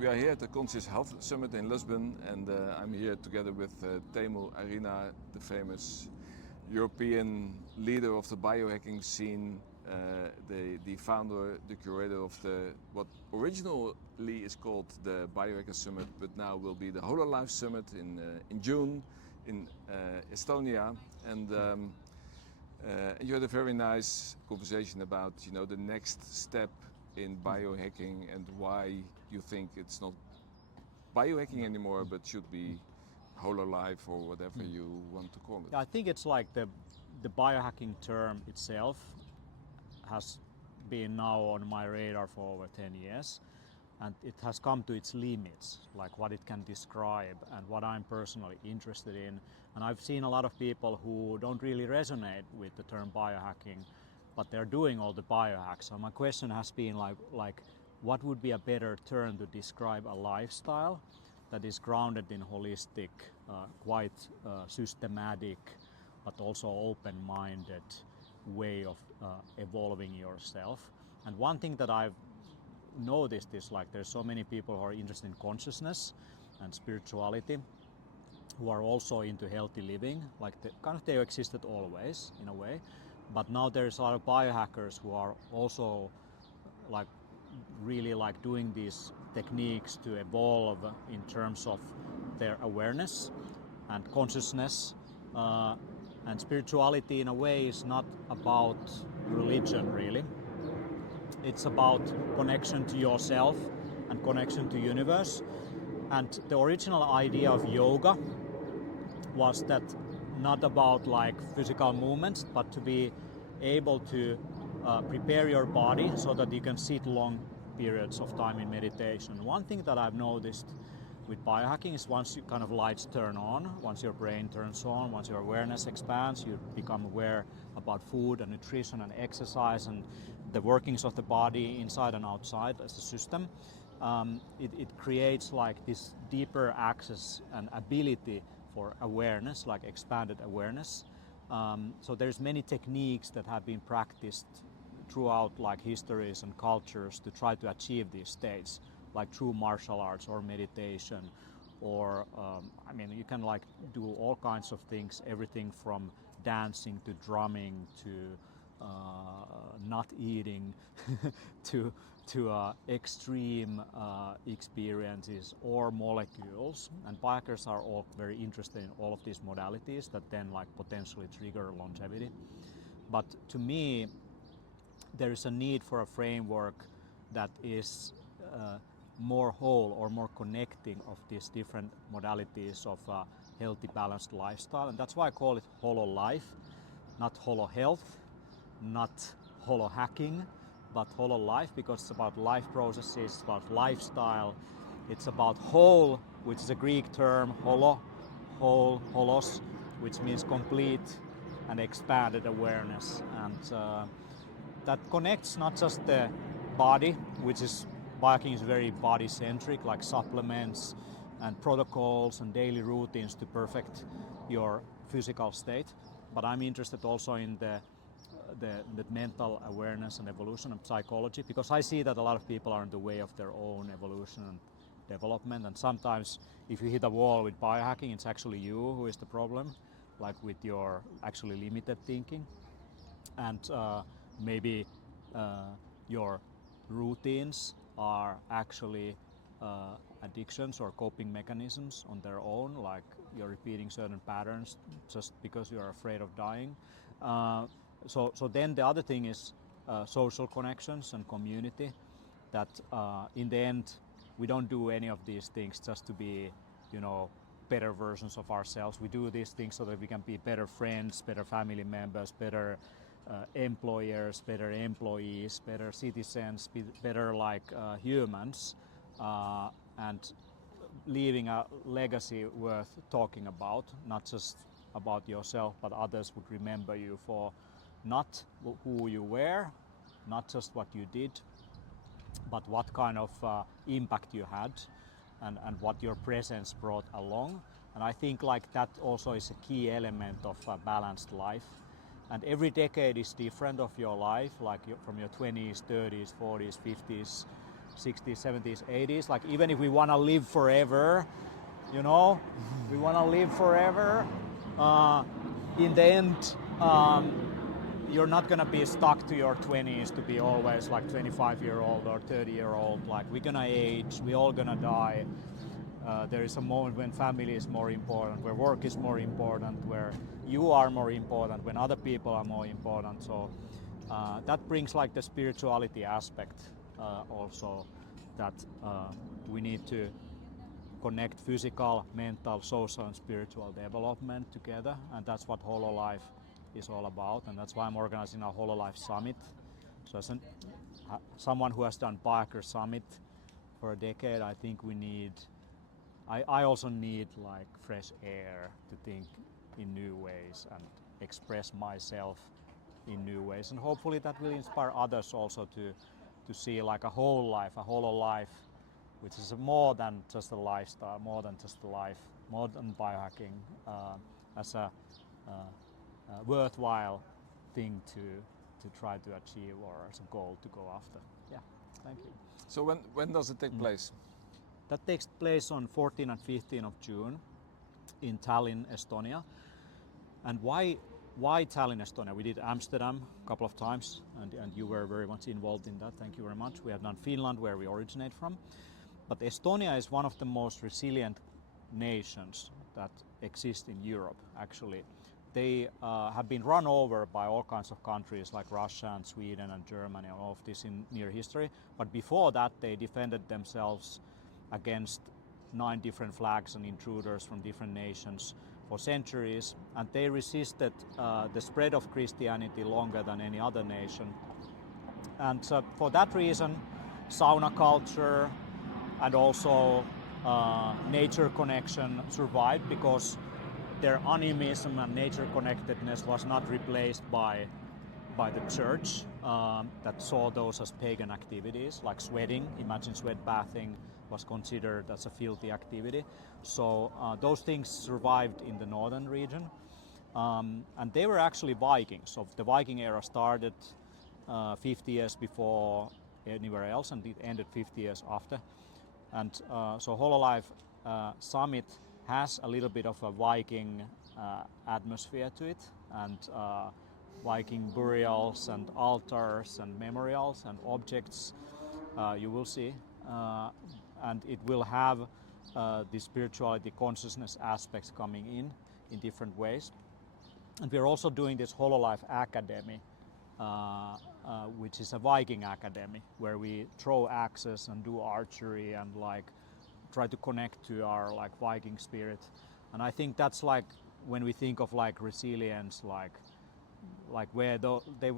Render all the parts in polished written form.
We are here at the Conscious Health Summit in Lisbon, and I'm here together with Teemu Arina, the famous European leader of the biohacking scene, the founder, the curator of what originally is called the Biohacker Summit, but now will be the HOLOLIFE Summit in June in Estonia. And you had a very nice conversation about, the next step in biohacking and why you think it's not biohacking anymore, but should be HOLOLIFE or whatever you want to call it. I think it's like the biohacking term itself has been now on my radar for over 10 years, and it has come to its limits, like what it can describe and what I'm personally interested in. And I've seen a lot of people who don't really resonate with the term biohacking, but they're doing all the biohacks. So my question has been like what would be a better term to describe a lifestyle that is grounded in holistic, quite systematic, but also open-minded way of evolving yourself. And one thing that I've noticed is like there's so many people who are interested in consciousness and spirituality, who are also into healthy living, like they existed always in a way. But now there's a lot of biohackers who are also like really like doing these techniques to evolve in terms of their awareness and consciousness. And spirituality in a way is not about religion really. It's about connection to yourself and connection to universe. And the original idea of yoga was that not about like physical movements, but to be able to prepare your body so that you can sit long periods of time in meditation. One thing that I've noticed with biohacking is once you kind of lights turn on, once your brain turns on, once your awareness expands, you become aware about food and nutrition and exercise and the workings of the body inside and outside as a system. It creates like this deeper access and ability for awareness, like expanded awareness. So there's many techniques that have been practiced throughout like histories and cultures to try to achieve these states, like through martial arts or meditation, or you can like do all kinds of things, everything from dancing to drumming to not eating to extreme experiences or molecules. And biohackers are all very interested in all of these modalities that then like potentially trigger longevity. But to me, there is a need for a framework that is more whole or more connecting of these different modalities of a healthy, balanced lifestyle. And that's why I call it HOLOLIFE, not HOLOHealth, not HOLOHacking, but HOLOLIFE, because it's about life processes, it's about lifestyle, it's about whole, which is a Greek term, holo, whole, holos, which means complete and expanded awareness. And that connects not just the body, which is, biohacking is very body-centric, like supplements and protocols and daily routines to perfect your physical state, but I'm interested also in the mental awareness and evolution of psychology, because I see that a lot of people are in the way of their own evolution and development, and sometimes if you hit a wall with biohacking, it's actually you who is the problem, like with your actually limited thinking. And maybe your routines are actually addictions or coping mechanisms on their own, like you're repeating certain patterns just because you're afraid of dying. So then the other thing is social connections and community, that in the end we don't do any of these things just to be, better versions of ourselves. We do these things so that we can be better friends, better family members, better employers, better employees, better citizens, better like humans, and leaving a legacy worth talking about, not just about yourself, but others would remember you for not who you were, not just what you did, but what kind of impact you had and what your presence brought along. And I think like that also is a key element of a balanced life. And every decade is different of your life, like from your 20s, 30s, 40s, 50s, 60s, 70s, 80s. Like even if we want to live forever, you know, we want to live forever. In the end, you're not gonna be stuck to your 20s to be always like 25-year-old or 30-year-old. Like we're gonna age, we all gonna die. There is a moment when family is more important, where work is more important, where you are more important, when other people are more important. So that brings like the spirituality aspect also, that we need to connect physical, mental, social and spiritual development together, and that's what HOLOLIFE is all about, and that's why I'm organizing a HOLOLIFE Summit. So as someone who has done Biohacker Summit for a decade, I think we need, I also need like fresh air to think in new ways and express myself in new ways, and hopefully that will inspire others also to see like a whole life, a HOLOLIFE, which is more than just a lifestyle, more than just a life, more than biohacking, as a worthwhile thing to try to achieve, or as a goal to go after. Yeah, thank you. So when does it take place? That takes place on 14 and 15 of June in Tallinn, Estonia. And why Tallinn, Estonia? We did Amsterdam a couple of times, and you were very much involved in that. Thank you very much. We have done Finland, where we originate from. But Estonia is one of the most resilient nations that exist in Europe, actually. They have been run over by all kinds of countries like Russia and Sweden and Germany and all of this in near history. But before that, they defended themselves against 9 different flags and intruders from different nations for centuries. And they resisted the spread of Christianity longer than any other nation. And for that reason, sauna culture and also nature connection survived, because their animism and nature connectedness was not replaced by the church that saw those as pagan activities, like sweating. Imagine sweat bathing was considered as a filthy activity. So those things survived in the northern region. And they were actually Vikings. So the Viking era started 50 years before anywhere else, and it ended 50 years after. And so HOLOLIFE Summit has a little bit of a Viking atmosphere to it, and Viking burials and altars and memorials and objects you will see. And it will have the spirituality consciousness aspects coming in different ways. And we're also doing this HOLOLIFE Academy, which is a Viking academy, where we throw axes and do archery and like try to connect to our like Viking spirit. And I think that's like when we think of like resilience, like where they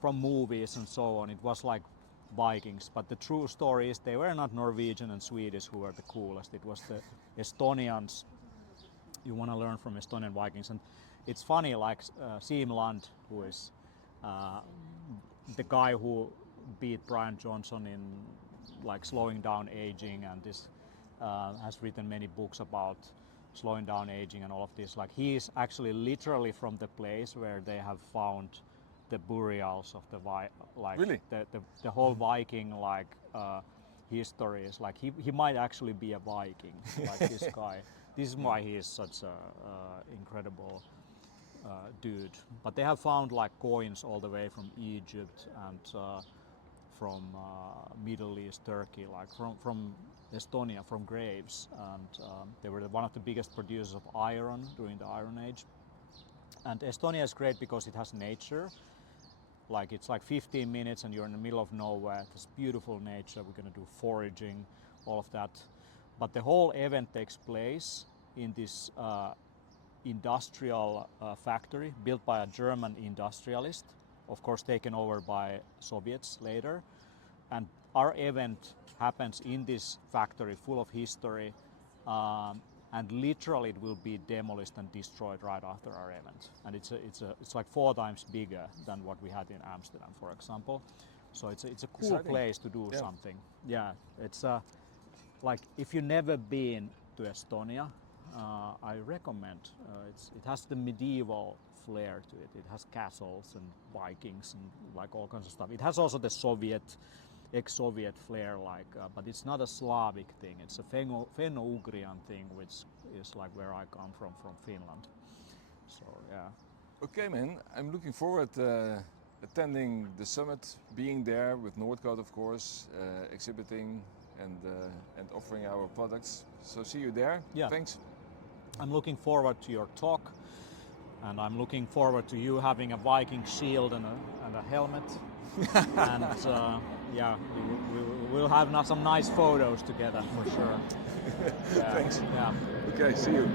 from movies and so on, it was like Vikings. But the true story is they were not Norwegian and Swedish who were the coolest. It was the Estonians. You want to learn from Estonian Vikings. And it's funny, like Siim Land, who is the guy who beat Brian Johnson in like slowing down aging, and this has written many books about slowing down aging and all of this. Like he is actually literally from the place where they have found the burials of the like really? the whole Viking like history is like he might actually be a Viking, like this guy. This is why he is such a incredible dude. But they have found like coins all the way from Egypt and from Middle East, Turkey, like from Estonia, from graves, and they were one of the biggest producers of iron during the Iron Age. And Estonia is great because it has nature. Like it's like 15 minutes and you're in the middle of nowhere. It's beautiful nature. We're going to do foraging, all of that. But the whole event takes place in this industrial factory built by a German industrialist, of course taken over by Soviets later. And our event happens in this factory full of history, and literally it will be demolished and destroyed right after our event. And it's like 4 times bigger than what we had in Amsterdam, for example. So it's a cool place to do something. Yeah, it's like if you've never been to Estonia, I recommend. It has the medieval flair to it. It has castles and Vikings and like all kinds of stuff. It has also the Soviet ex-Soviet flair, like, but it's not a Slavic thing. It's a Finno-Ugrian thing, which is like where I come from Finland. So yeah. Okay, man. I'm looking forward attending the summit, being there with Noordcoat, of course, exhibiting and offering our products. So see you there. Yeah. Thanks. I'm looking forward to your talk, and I'm looking forward to you having a Viking shield and a helmet. And yeah, we'll have some nice photos together for sure. Thanks. Yeah. Okay, see you.